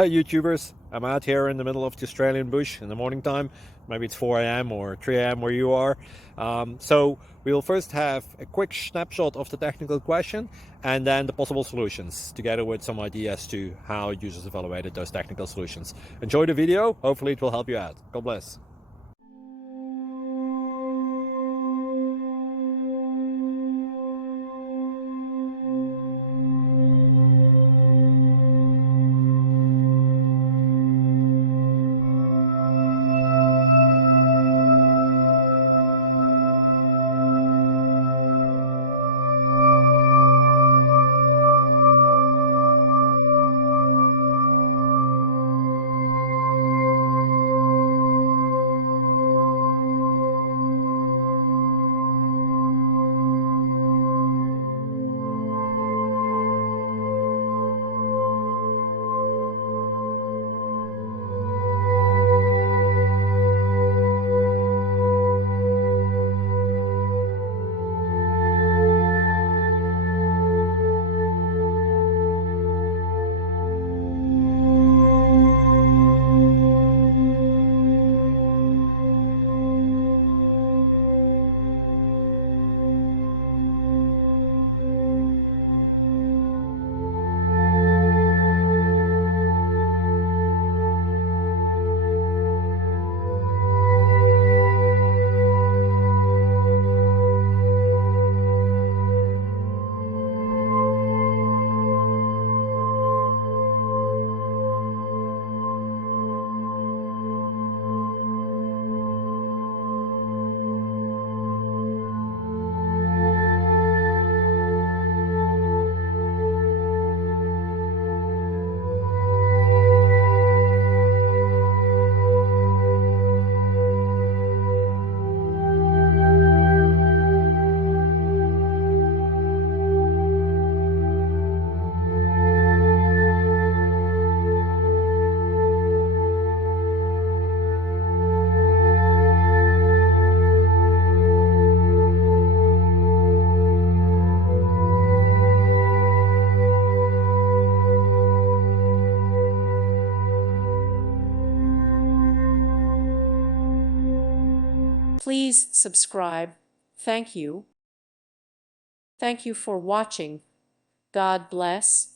Hey YouTubers, I'm out here in the middle of the Australian bush in the morning time. Maybe it's 4 a.m. or 3 a.m. where you are. So we'll first have a quick snapshot of the technical question and then the possible solutions, together with some ideas to how users evaluated those technical solutions. Enjoy the video, hopefully it will help you out. God bless. Please subscribe. Thank you. Thank you for watching. God bless.